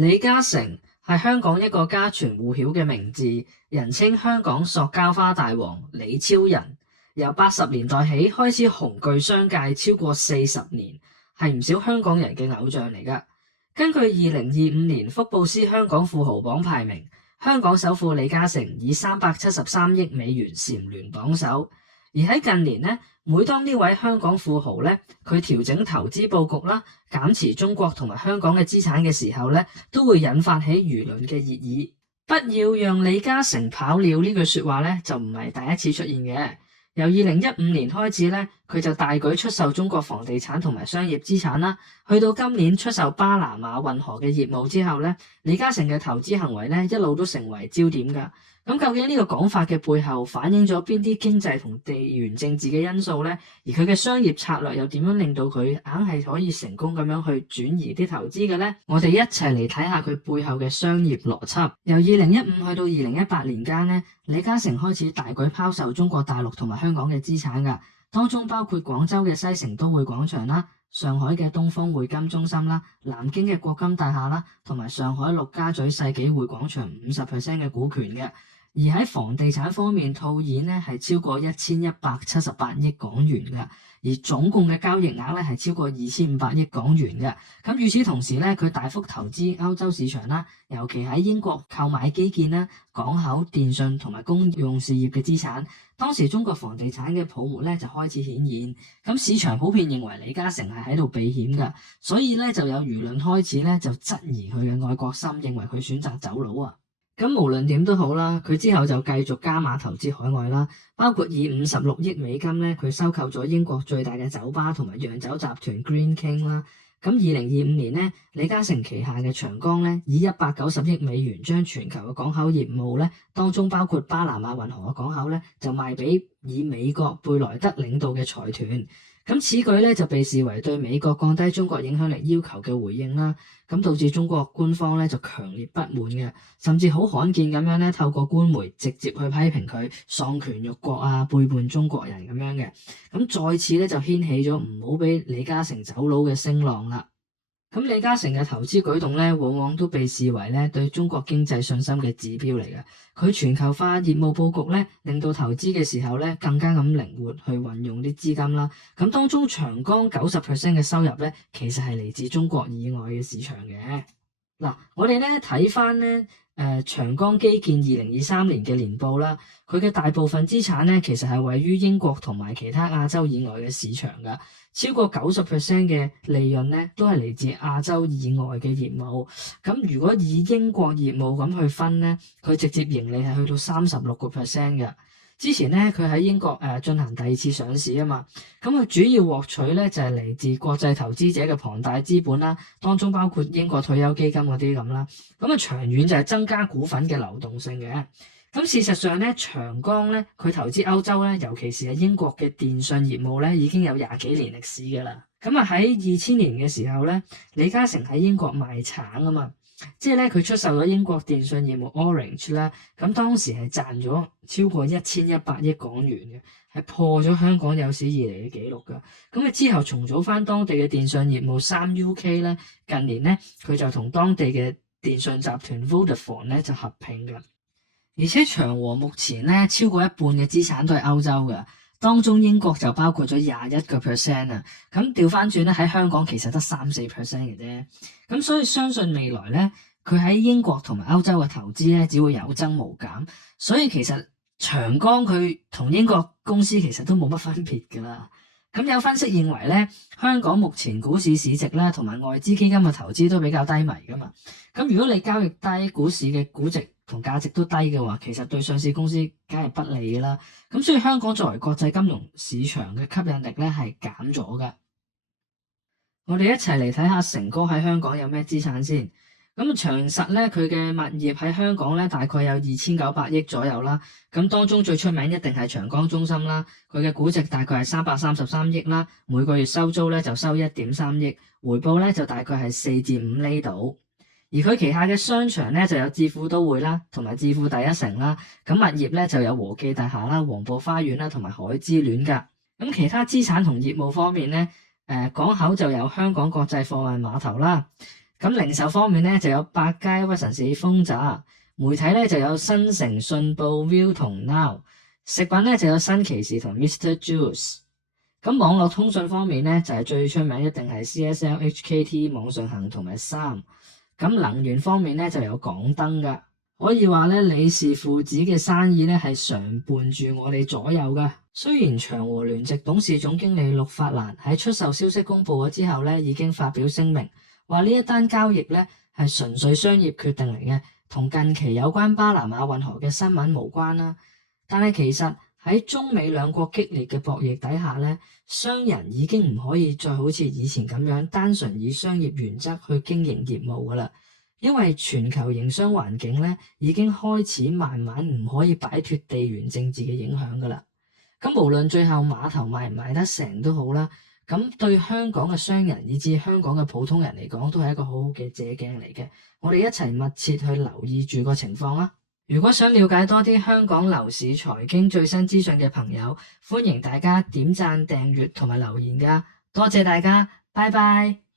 李嘉誠係香港一個家傳戶曉嘅名字，人稱香港塑膠花大王李超人。由80年代起開始雄踞商界超過40年，係唔少香港人嘅偶像嚟㗎。根據2025年福布斯香港富豪榜排名，香港首富李嘉誠以373億美元蟬聯榜首。而喺近年呢，每當呢位香港富豪呢，佢調整投資佈局啦，減持中國同埋香港嘅資產嘅時候呢，都會引發起輿論嘅熱議。不要讓李嘉誠跑了呢句説話呢，就唔係第一次出現嘅。由2015年開始咧，佢就大舉出售中國房地產同埋商業資產啦。去到今年出售巴拿馬運河嘅業務之後咧，李嘉誠嘅投資行為咧一路都成為焦點㗎。咁究竟呢個講法嘅背後反映咗邊啲經濟同地緣政治嘅因素呢？而佢嘅商業策略又點樣令到佢硬係可以成功咁樣去轉移啲投資嘅呢？我哋一齊嚟睇下佢背後嘅商業邏輯。由2015去到2018年間呢，李嘉誠開始大舉拋售中國大陸同埋香港嘅資產㗎，當中包括廣州嘅西城都會廣場啦、上海嘅東方匯金中心啦、南京嘅國金大廈啦，同埋上海陸家嘴世紀匯廣場50%嘅股權嘅。而喺房地產方面套現咧係超過1178億港元嘅，而總共嘅交易額咧係超過2500億港元嘅。咁與此同時咧，佢大幅投資歐洲市場啦，尤其喺英國購買基建啦、港口、電信同埋公用事業嘅資產。當時中國房地產嘅泡沫咧就開始顯現，咁市場普遍認為李嘉誠係喺度避險嘅，所以咧就有輿論開始咧就質疑佢嘅愛國心，認為佢選擇走佬啊。咁無論點都好啦，佢之後就繼續加碼投資海外啦，包括以56億美金咧，佢收購咗英國最大嘅酒吧同埋洋酒集團 Greene King 啦。咁2025年咧，李嘉誠旗下嘅長江咧，以190億美元將全球嘅港口業務咧，當中包括巴拿馬運河嘅港口咧，就賣俾以美國貝萊德領導嘅財團。咁此舉咧就被視為對美國降低中國影響力要求嘅回應啦，咁導致中國官方咧就強烈不滿嘅，甚至好罕見咁樣咧透過官媒直接去批評佢喪權辱國啊、背叛中國人咁樣嘅，咁再次咧就掀起咗唔好俾李嘉誠走佬嘅聲浪啦。咁李嘉誠嘅投資舉動咧，往往都被視為咧對中國經濟信心嘅指標嚟嘅。佢全球化業務佈局咧，令到投資嘅時候咧更加咁靈活去運用啲資金啦。咁當中長江90% 嘅收入咧，其實係嚟自中國以外嘅市場嘅。嗱，我哋咧睇翻咧長江基建2023年嘅年報啦，佢嘅大部分資產咧其實係位於英國同埋其他亞洲以外嘅市場噶。超過90% 嘅利潤咧，都係嚟自亞洲以外嘅業務。咁如果以英國業務咁去分咧，佢直接盈利係去到36% 嘅。之前咧，佢喺英國進行第2次上市啊嘛。咁佢主要獲取咧就係嚟自國際投資者嘅龐大資本啦，當中包括英國退休基金嗰啲咁啦。咁長遠就係增加股份嘅流動性嘅。咁事實上咧，長江咧佢投資歐洲咧，尤其是係英國嘅電信業務咧，已經有20幾年歷史㗎啦。咁喺2000年嘅時候咧，李嘉誠喺英國賣橙啊嘛，即係咧佢出售咗英國電信業務 Orange 啦。咁當時係賺咗超過1100億港元嘅，係破咗香港有史以嚟嘅紀錄㗎。咁佢之後重組翻當地嘅電信業務3UK咧，近年咧佢就同當地嘅電信集團 Vodafone 咧就合併㗎。而且長和目前咧超過一半嘅資產都係歐洲嘅，當中英國就包括咗21%啊。咁調翻轉咧喺香港其實得3-4% 嘅啫。咁所以相信未來咧，佢喺英國同埋歐洲嘅投資咧只會有增無減。所以其實長江佢同英國公司其實都冇乜分別㗎啦。咁有分析認為咧，香港目前股市市值啦同埋外資基金嘅投資都比較低迷㗎嘛。咁如果你交易低，股市嘅估值同價值都低嘅話，其實對上市公司梗係不利啦。咁所以香港作為國際金融市場嘅吸引力咧係減咗㗎。我哋一齊嚟睇下成哥喺香港有咩資產先。咁長實咧，佢嘅物業喺香港咧大概有2900億左右啦。咁當中最出名一定係長江中心啦，佢嘅估值大概係333億啦，每個月收租咧就收1.3億，回報咧就大概係4至5厘度。而佢旗下嘅商場咧就有置富都會啦，同埋置富第一城啦。咁物業咧就有和記大廈啦、黃埔花園啦，同埋海之戀噶。咁其他資產同業務方面咧，港口就有香港國際貨運碼頭啦。咁零售方面咧就有百佳、屈臣氏、豐澤，媒體咧就有新城、信報、View 同 Now， 食品咧就有新奇士同 Mr. Juice。咁網絡通訊方面咧就係最出名一定係 CSL、HKT、網信行同埋三。咁能源方面咧就有港燈噶，可以話咧李氏父子嘅生意咧係常伴住我哋左右噶。雖然長和聯席董事總經理陸法蘭喺出售消息公佈咗之後咧已經發表聲明，話呢一單交易咧係純粹商業決定嚟嘅，同近期有關巴拿馬運河嘅新聞無關啦。但係其實喺中美兩國激烈嘅博弈底下咧，商人已經唔可以再好似以前咁樣單純以商業原則去經營業務噶啦，因為全球營商環境咧已經開始慢慢唔可以擺脫地緣政治嘅影響噶啦。咁無論最後碼頭賣唔賣得成都好啦，咁對香港嘅商人以至香港嘅普通人嚟講，都係一個好好嘅借鏡嚟嘅。我哋一齊密切去留意住個情況啦。如果想了解多啲香港樓市財經最新資訊嘅朋友，歡迎大家點讚、訂閱同埋留言㗎。多謝大家，拜拜。